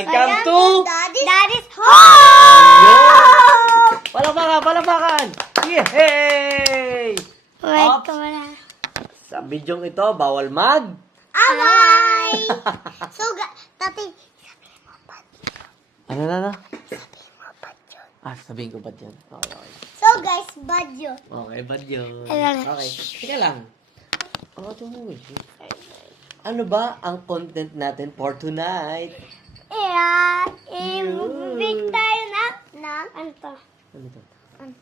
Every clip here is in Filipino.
Welcome to... Daddy's home! Palakpakan! Yay! Wait ko na. Sa bidyong ito, bawal mag... Away! So, tati, Ano na? sabihin mo ba yun? Sabihin ko ba't yan? Okay. So, guys, bad yun. Okay, ba't yun? Ayan. Okay, teka lang. Ano ba ang content natin for tonight? I-bake tayo na, ano to? Ano to?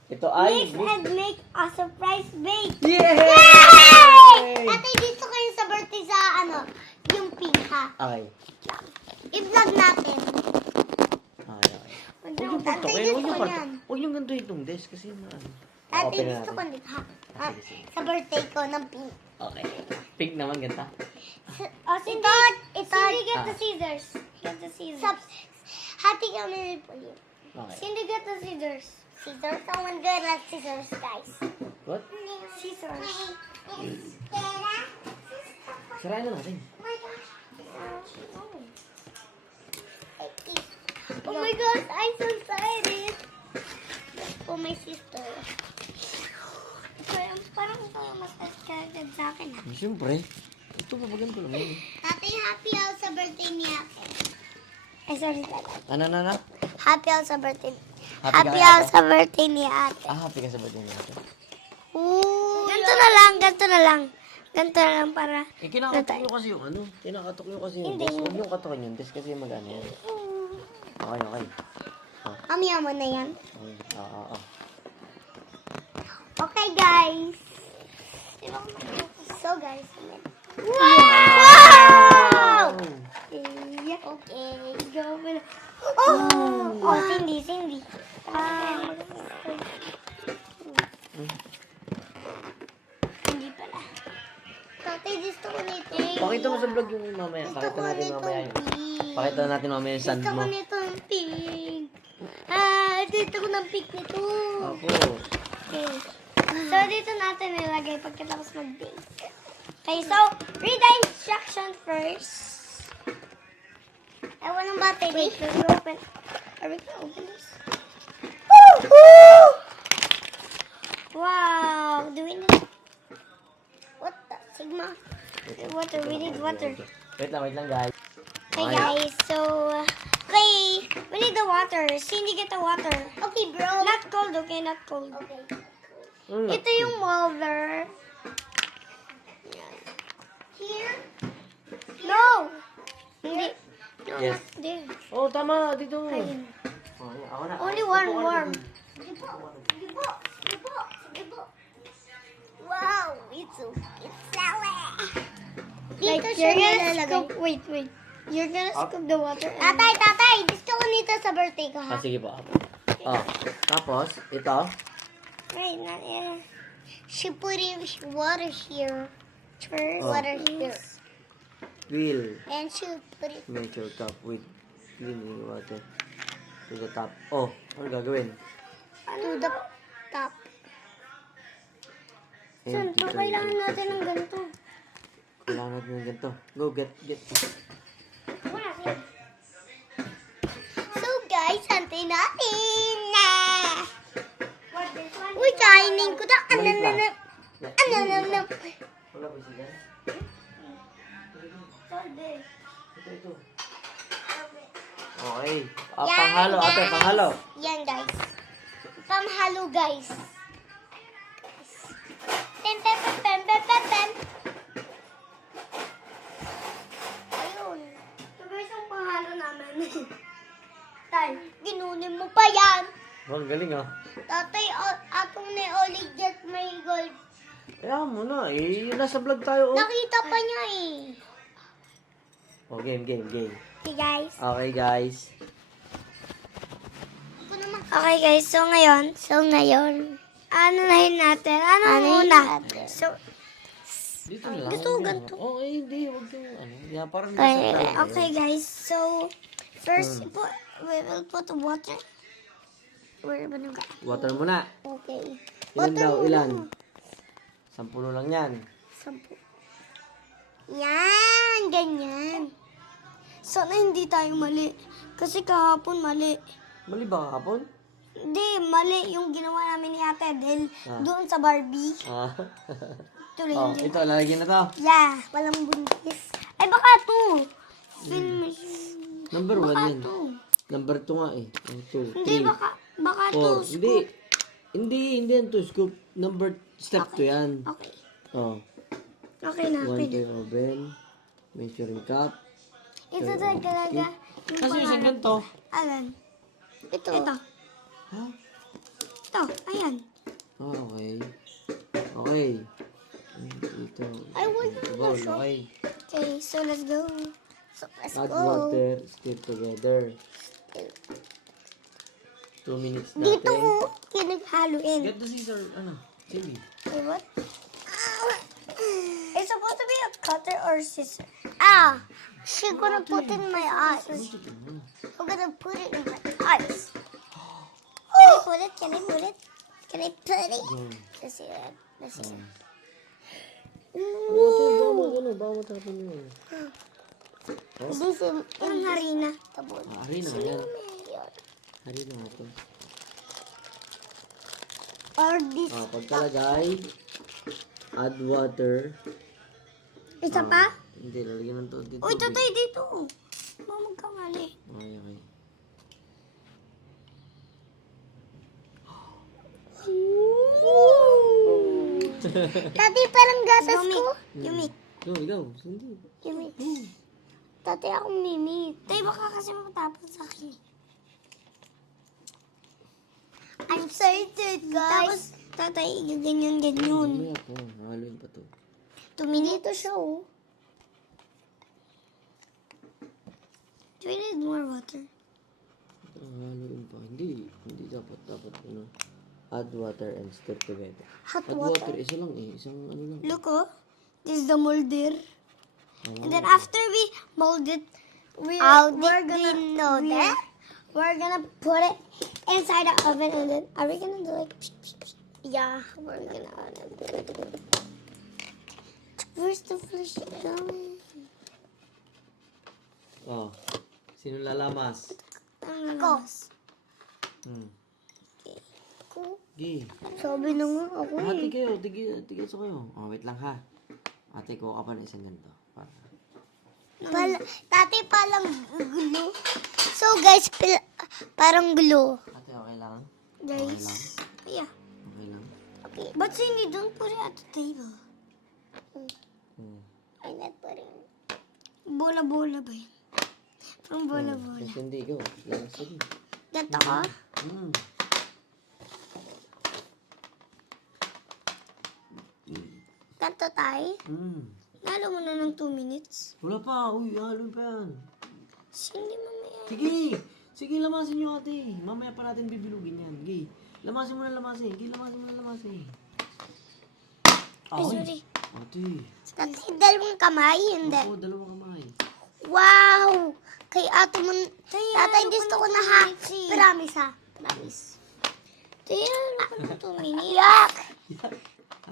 Ito ay... Mix and make a surprise bake. Yay! Ate, dito kayo sa birthday sa, yung pig, ha? Okay. I-vlog natin. Okay. Huwag yung Ate, pagtok. gusto ko yan. Huwag yung ganito itong desk kasi ano. Ate, Open na gusto ko natin. nito, ha? Sige, sige. Sa birthday ko ng pig. Okay. Pink naman, ganda. Cindy, get the scissors. Get the scissors. Hati kami po yun. Okay. Cindy, get the scissors. Scissors? Someone good at scissors, guys. What? Scissors. Sarayan na natin. Oh my gosh, I'm so excited. For my sister. Parang mas excited sa akin. Siyempre. Ito, papagan ko naman. Tatay, happy ako sa birthday ni Ate. Ay, sorry, tatay. Ano? Happy ako sa birthday. Happy Happy ka, ako Ate? sa birthday ni Ate. Happy ka sa birthday niya ito. Ganito na lang para... Kinakatok nyo kasi yung ano. Kinakatok nyo kasi yung Hindi. desk. Huwag yung katokin yung desk kasi mag-ano yan. Okay. Amiya mo na yan. Okay. Oo. Okay, guys. So, guys. Wow! Yeah. Okay. Go. Oh, Cindy. Hindi pala. Tatay, gusto ko nito. Pakita mo sa vlog yung mamaya. Pakita natin mamaya yun. Pakita natin mamaya yung sand Gusto ko mo. nito ng pig. Dito ko ng pig nito. Ako. Okay. So, dito natin nilagay pagkatapos mag-bake. Okay, so, read the instruction first. I want a battery. Wait, let's open. Are we gonna open this? Woohoo! Wow. Do we need... What the? Sigma? Water. We need water. Wait lang guys. Okay, guys. So, okay. We need the water. Cindy, get the water. Okay, bro. Not cold, okay? Not cold. Okay. Ito yung molder. Here? No! Hindi. No, Yes. not there. Oh, tama. Dito. Ayun. Ako na. Only one warm. Wow, it's salad. Dito siya nilalagay. Wait. You're gonna scoop the water. Tatay, gusto ko nito sa birthday ko, ha? Sige po. Tapos, ito. Wait, not yet. She put in water here. Water here. Fill. And she put it... Measure cup with clean water to the top. Oh, ano gagawin? To the top. So, kailangan natin ng ganito. Kailangan natin ng ganito. Go, get. So, guys, antay natin na. Uy, kainin ko na. Ananam. Wala ba siya? Ito. Okay. Panghalo, ate, panghalo. Yan, guys. Pamhalo, guys. Pem. Ayun. So, guys, ang panghalo namin. Tay, ginunin mo pa yan. Oh, galing ah. Tatay, atong ni Oli get may gold. Kaya mo na, nasa vlog tayo. Nakita pa niya eh. Oh, game. Okay, guys. Okay, guys. Okay, guys. So, ngayon, ano natin? Ano muna? So, Dito na lang. Gusto ko ganito. Oh, hindi. Huwag yung ano. Yeah, parang okay, guys. So, first, we will put water. Where ba nung Water muna. Okay. Ilan daw? muna. Ilan? 10 lang yan. 10. Yan, ganyan. Sana hindi tayo mali. Kasi kahapon mali. Mali ba kahapon? Hindi, mali yung ginawa namin ni Ate Adele doon sa Barbie. Ah. Tuloy Oh, yun. ito, lalagyan na to. Yeah, walang buntis. Ay, baka to. Film. Number 1 Baka yan. to. Number 2 nga eh. 1, 2, 3, Hindi, baka to. 4. Hindi. Hindi yan to, scoop. Step 2 yan. Okay. Oh. Okay na, 1 okay to na. oven. Measuring cup. Ito talaga. Yung Kasi isang pangalan. ganito. Alan. Ito. Ito. Ha? Ito. Ayan. Ah, okay. Okay. Ito. I want to Bowl, okay. Okay, so let's go. So let's Add go. water, stir together. 2 minutes Dito natin. mo, kinaghaluin. Get the scissor, ano? Sige. Wait, what? It's supposed to be a cutter or scissor. Ah, she's gonna put it in my eyes. I'm gonna put it in my eyes. Can I put it? Can I put it? Can I put it? Let's see it. Let's see it. Bawa mo tapon mo yun. This is ang harina. Tabon. Harina nga yan. Harina nga ito. Or this. Pagkalagay, add water. Isa pa? Hindi, lalagyan ng dito. Uy, tatay dito. Mamag kamali. Okay, okay. Tati, parang gasas ko. Yumit. No, ikaw. Hindi. Yumit. Tati, akong mimit. Tay, baka kasi matapos sa akin. I'm excited, guys. Tapos, tatay, ganyan. Mamaya po, haluin pa to. 2 minutes siya, oh. Do we need more water? Haluin pa. Hindi dapat, ano. Add water and stir together. Hot Add water. water, isa lang eh. Isang ano lang. Look, oh. This is the molder. And then after we mold it, we're gonna put it inside the oven, and then are we gonna do like yeah, we're gonna where's the fish going? Oh. Sino lalamas? Ako. Ako. Gi. Sabi na nga ako Ate kayo, tigil sa kayo. Oh, wait lang ha. Ate ko ka pa na isang ganito. Para. Tati parang glue. So guys, parang glue. Ate, okay lang? Guys. Yeah. Okay lang? Okay. But Cindy, don't put it at the table. I'm not putting. Bola-bola ba yun? Parang bola-bola. Kasi hindi ko. Lalas ko din. Ganto ka? Ganto tayo? Nalo mo na ng 2 minutes. Wala pa. Uy, haluin pa yan. Cindy, mamaya. Sige. Sige, lamasin nyo ate. Mamaya pa natin bibilugin yan. Sige. Lamasin mo na lamasin. Sige, lamasin mo na lamasin. Ay, sorry. Ate. Tati, dalawang kamay, hindi. Oo, dalawang kamay. Wow! Kay ate mo, tatay gusto ko na ha. Promise ha. Promise. Tayo, ano pa na 2 minutes? Yak!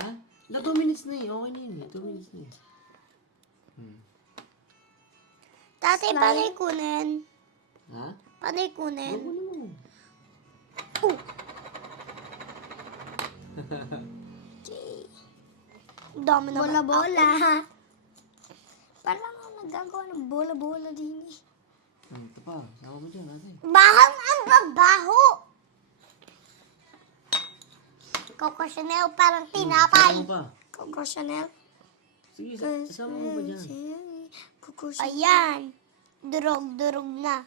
Ha? 2 minutes na eh. Okay na yun eh. 2 minutes na eh. Tatay, paano ikunin? Ha? Paano ikunin? Ano mo? Okay. Dami na bola-bola. Parang ako nagagawa ng bola-bola din eh. Ito pa. Sama mo dyan ate. Bahang ang babaho! Coco Chanel, parang tinapay. Sama mo pa. Coco Chanel. Sige, sama mo pa dyan. Coco Chanel. Ayan. Durog-durog na.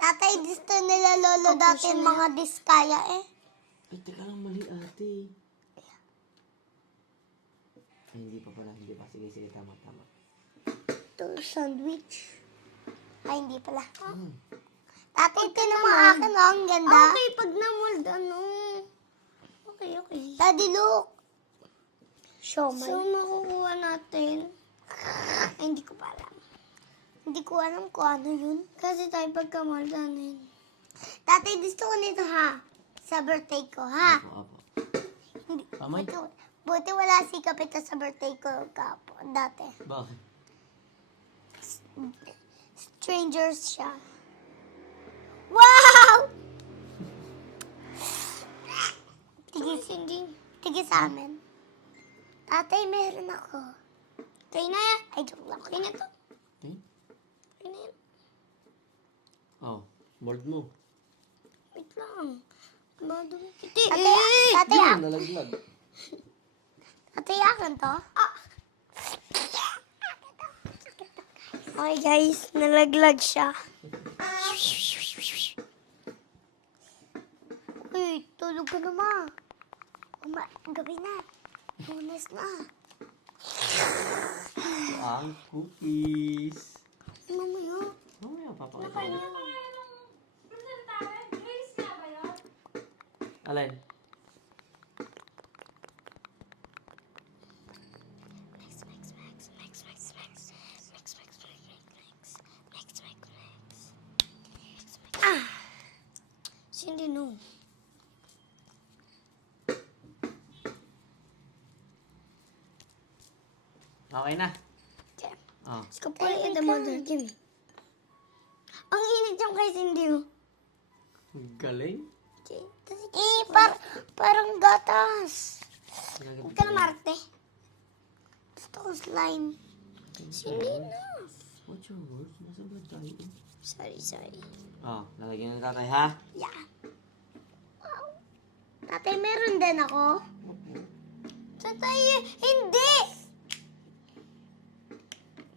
Tatay, gusto nila lolo dati mga diskaya eh. Ay, teka lang, mali ate. Ay, hindi pa pala. Hindi pa. Sige, sige. Tama. Ito, sandwich. Ay, hindi pala. Tatay, ito naman akin, oh. Ang ganda. Okay, pag namold, ano. Okay. Daddy, look. Show me. So, makukuha natin. Ay, hindi ko pa alam. Hindi ko alam kung ano yun. Kasi tayo pagka-mold, ano yun. Tatay, gusto ko nito, ha? Sa birthday ko, ha? Apo. Kamay? Buti wala si Kapita sa birthday ko dati. Bakit? Strangers siya. Wow! Tigis sa amin. Tatay, meron ako. Kaya na yan. Ay, joke lang. Kaya na to. Okay. Kaya na yan. Oh, mold mo. Wait lang. Tatay, Yun, nalaglag. tatay, akin to. Okay guys, nalaglag siya. Uy, tulog ka na ma. Gabi na. Lunes na. Ang cookies. Mamaya. Mamaya, papakita ko. Alin? Hindi no. Okay na. Okay. Oh. Let's go play in the modern game. Ang init yung kay Cindy. Galing. Okay. Parang gatas. Huwag ka na Marte. Gusto ko slime. Cindy na. What's your word? Nasa ba tayo? Sorry. Oh, lalagyan ng tatay ha? Yeah. Wow. Tatay, meron din ako. Tatay, hindi!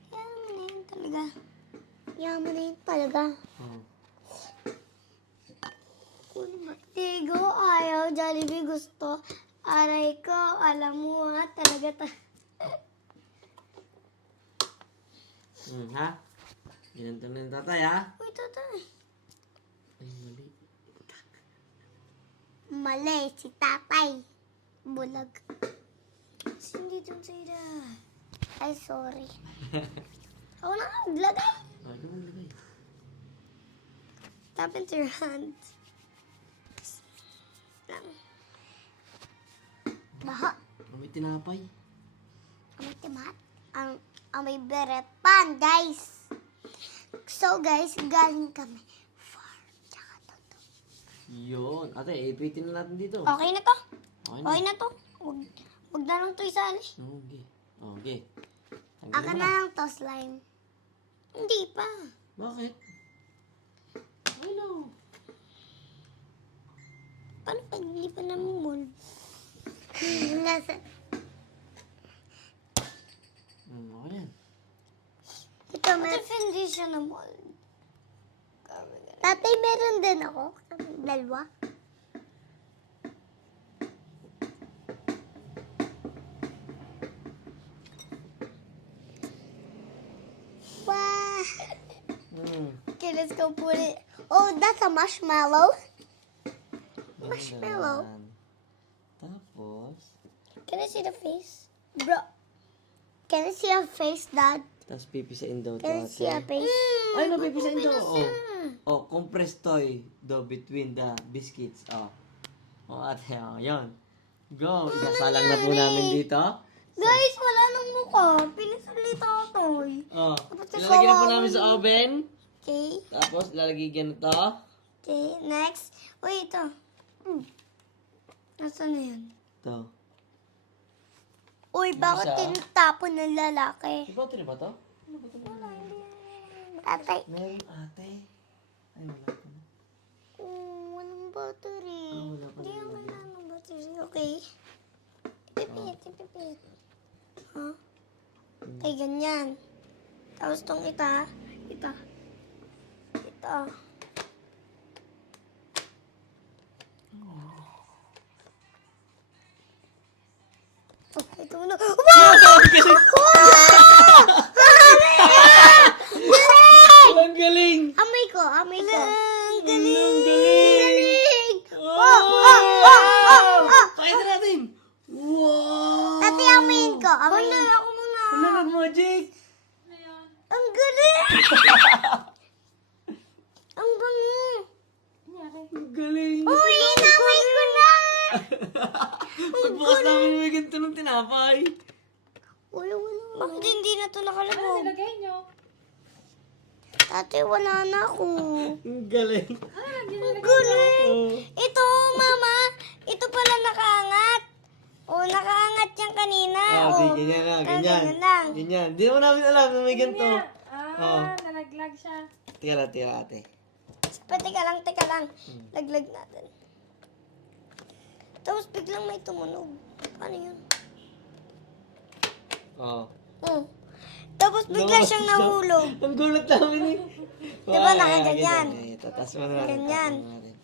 Yaman na yun talaga. Yaman na yun talaga. Oh. Tigo, ayaw. Jollibee gusto. Aray ko, alam mo ha, talaga Ha? Ginanto na ng tatay ha? Uy, tatay. Ay, mali. Mali, si tatay. Bulag. Hindi dun sila. Ay, sorry. Ako na nga, lagay. Oh, ikaw maglagay. Tap into your hand. Lang. Baha. May tinapay. Ang timat. Ang may beret pan, guys. So, guys, galing kami. Far. Tsaka toto. Yun. Ate, ipitin na natin dito. Okay na to. Okay na. Okay na to. Huwag na lang to isali. Okay. Okay. Aka na lang to, slime. Hindi pa. Bakit? I know. Paano pag hindi pa namumol? Nasa... Okay yan. Ito, meron. Hindi siya namol. Tatay, meron din ako. Dalawa. Wow. Okay, let's go put it. Oh, that's a marshmallow. Marshmallow. Yan. Tapos, Can I see the face? Bro. Can I see your face, Dad? tapos pipisain daw ito Can I see your ate. face? Ay, no, pipisain daw. Oh. Oh, compressed toy do between the biscuits. Oh. Oh, ate, oh, yun. Go. Isasalang na po namin dito. Guys, wala nang mukha. Pinisalita ako, Toy. Oh. Tapos Ilalagay na po kawawa namin sa oven. Okay. Tapos, lalagay ganito. Okay, next. Uy, ito. Nasaan na yan? Ito. Uy, bakit Isa. tinatapon ng lalaki? Ikaw, ito na ba ito? Tatay. Meron ate. Ay, wala pa. Walang battery. Wala pa Hindi na ako yun. kailangan ng battery. Okay. Ipipit. Huh? Okay, ganyan. Tapos tong ito. Ito. Oh, ito na. Wow! Ang galing! Amoy ko. Ang galing! Galing! Oh! Kaya na natin! Wow! Tati, amoyin ko. Amoyin. Ako muna. Ano nag-magic? Ang galing! Ang bango. Ang galing! Uy, inamoy ko na! Pagbukas namin may ganito ng tinapay. Wala. Bakit hindi na to nakalabog? Nilagay nyo. Ate, wala na ako. Ang galing. Galing! Ito, mama. Ito pala nakaangat. Oh, nakaangat yan kanina. Di, ganyan lang, ganyan. Ganyan lang. Ganyan. Di naman namin alam na may ganito. Nalaglag siya. Tira, ate. Teka lang. Laglag natin. Tapos biglang may tumunog. Paano yun? Tapos bigla siyang nahulog. Ang gulat namin eh. Diba nakaganyan? Tatas mo na natin. Ganyan. tatas mo natin.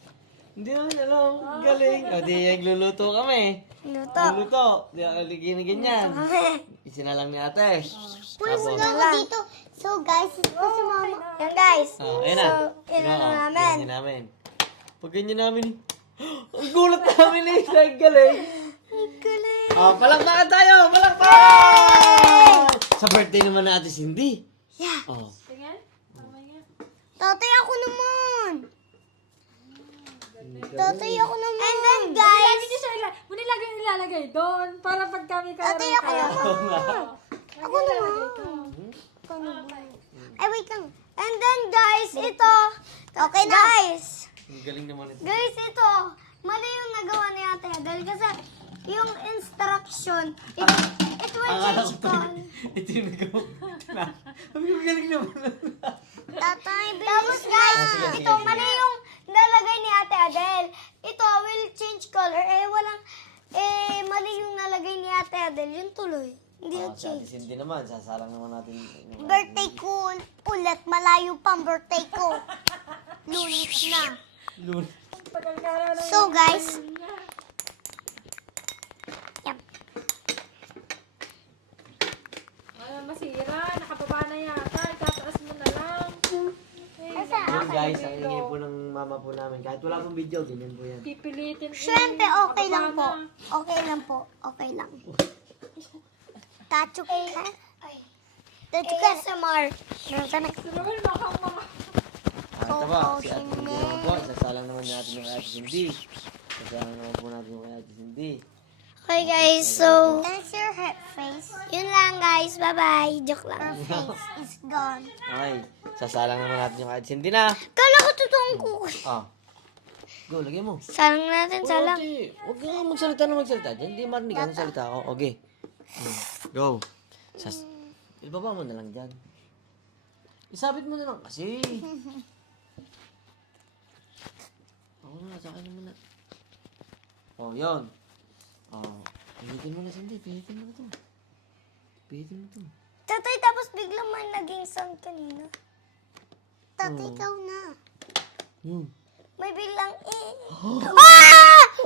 Hindi namin alam. Ang galing. O di, nagluluto kami. Luto. Luluto. Di ako ganyan. Isinalang ni ate. Pwede mo lang ako dito. So guys, ito si mama. Yan guys. Ayun na. So, inano namin. Ganyan namin. Pag ganyan namin eh. Ang gulat namin eh. Ang galing. Ang galing. Palakpakan tayo! Palakpakan! Sa birthday naman na ate Cindy. Yeah. Tingnan. Mamaya. Tatay ako naman. Tatay ako naman. And then guys. Lagi nyo siya nilalagay doon. Para pag kami Tatay ako naman. Ako naman. Ay, wait lang. And then guys, ito. Okay na. Guys. Ang galing naman ito. Guys, ito. Mali yung nagawa ni Ate Adel. Kasi yung instruction, it will change color. Ito yung nagawa. Sabi ko, galing naman. Tatay, tapos guys, sige, ito sige. mali yung nalagay ni Ate Adel. Ito will change color. Mali yung nalagay ni Ate Adel. Yung tuloy. Hindi yung Sa ate change. Cindy naman, sasalang naman natin. Birthday ko ulit. Malayo pang birthday ko. Lunes na. Lun. So guys, yep. Masira. Nakababa na yata. Itataas mo na lang. Yun guys, ang ingay po ng mama po namin. Kahit wala pong video, ganyan po yan. Pipilitin. Siyempre, okay lang po. Okay lang po. Okay lang. Tachuk ka? Tachuk ka sa Mar. Sumagal mo kang mga. Ito po, si ate Cindy naman po. Sasalang naman natin yung ate Cindy. Sasalang naman po natin yung ate Cindy. Okay guys, so that's your head face. Yun lang guys, bye-bye. Joke lang. Her face is gone. Okay, sasalang naman natin yung ate Cindy na. Kala ko totoong cookie. Go, lagay mo. Salang natin, salang. Huwag ka magsalita na magsalita dyan. Hindi marinig ang salita ko. Okay. Go. Ibaba mo na lang dyan. Isabit mo na lang kasi. Ako na, sa akin naman na. Yun. Pilitin mo na, Cindy. Pilitin mo na to. Pilitin mo to. Tatay, tapos biglang may naging sound kanina. Tatay, ikaw na. May biglang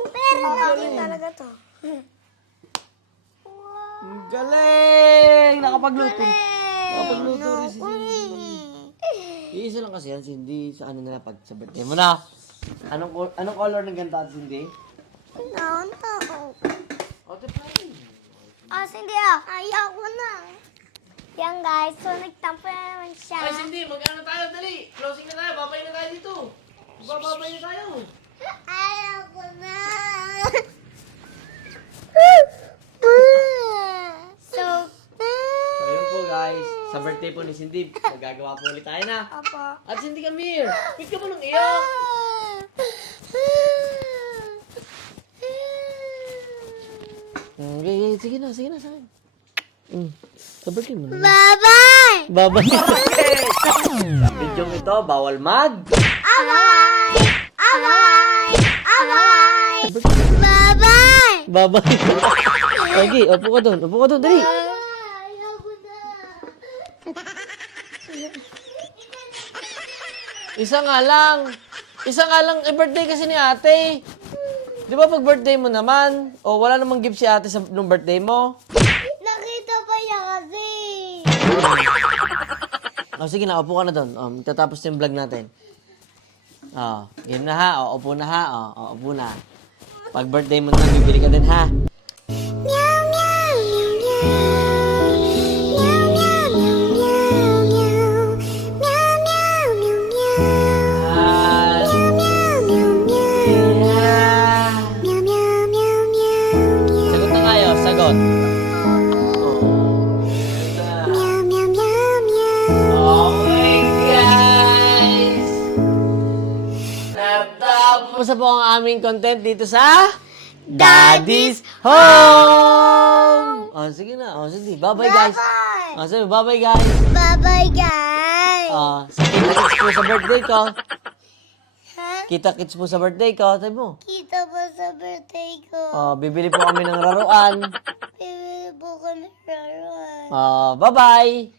Pero natin talaga to. Ang galing! Nakapagluto. Nakapagluto rin si Cindy. Iisa lang kasi yan, Cindy. Sa ano na pag sa birthday mo na. Anong color ng ganito, Ate Cindy? Naon to. Ate Cindy. Cindy ayaw ko na. Yan guys, so nagtampo na naman siya. Ay, Cindy, mag-ano tayo, dali. Closing na tayo, babay na tayo dito. Babay na tayo. Ayaw ko na. So, ayun po guys, sa birthday po ni Cindy, magagawa po ulit tayo na. Opo. At Cindy, come here. Wait ka mo nang iyak. Okay, sige na, sa akin. Sa birthday mo na. Bye-bye! Babay. Sa video ito, bawal mag. Away! Away! Away! Bye-bye! Babay. Okay, upo ka doon, dali. Ayaw ko na. Isa nga lang, birthday kasi ni ate. Di ba pag birthday mo naman, wala namang gift si ate nung birthday mo? Nakita pa niya kasi. Sige na, upo ka na doon. Tatapos yung vlog natin. Game na ha. Upo na ha. Upo na. Pag birthday mo naman, bibili ka din ha. Meow, meow, meow, meow. Meow, meow, meow, meow, meow. Meow, meow, meow, meow. Ah, Meow, meow, meow, meow. yeah. Meow, meow, meow, meow, meow. natapos na po ang aming content dito sa Daddy's Home! Oh, sige na. Oh, sige. Bye-bye, guys. Bye-bye! Oh, sige, bye-bye, guys. Bye-bye, guys! Kita-kits po sa birthday ko. Ha? Kita-kits po sa birthday ko. Sabi mo. Kita ba sa birthday ko? Bibili po kami ng laruan. Bibili po kami laruan. Bye-bye!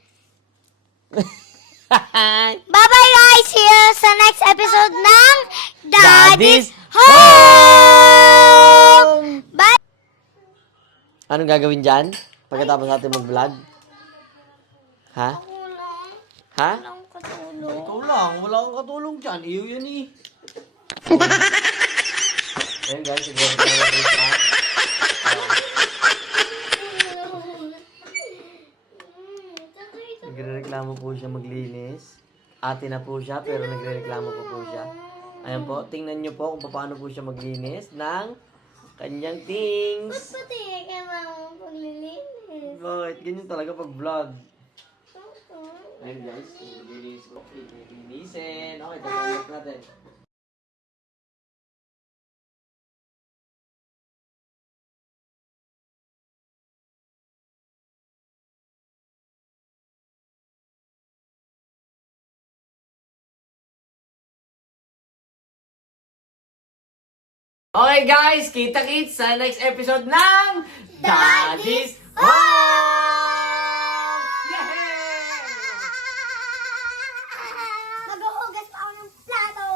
Bye-bye, guys! See you sa next episode ng Daddy's Home! Bye! Anong gagawin dyan? Pagkatapos natin mag-vlog? Ha? Kulang. Ha? Walang katulong. Ikaw lang. Wala kang katulong dyan. Iyo yun eh. Ayun guys, siguro na mag-vlog. Nagre-reklamo po siya maglinis. Ate na po siya, pero nagre-reklamo po siya. Ayan po, tingnan nyo po kung paano po siya maglinis ng kanyang things. Pati kay mama paglilinis. Bakit? Ganyan talaga pag vlog. Ayun guys, lilinis ko. Lilinisin. Okay, tapos natin. Okay guys, kita-kits sa next episode ng Daddy's Home! Yay! Mag-uugas pa ako ng plato.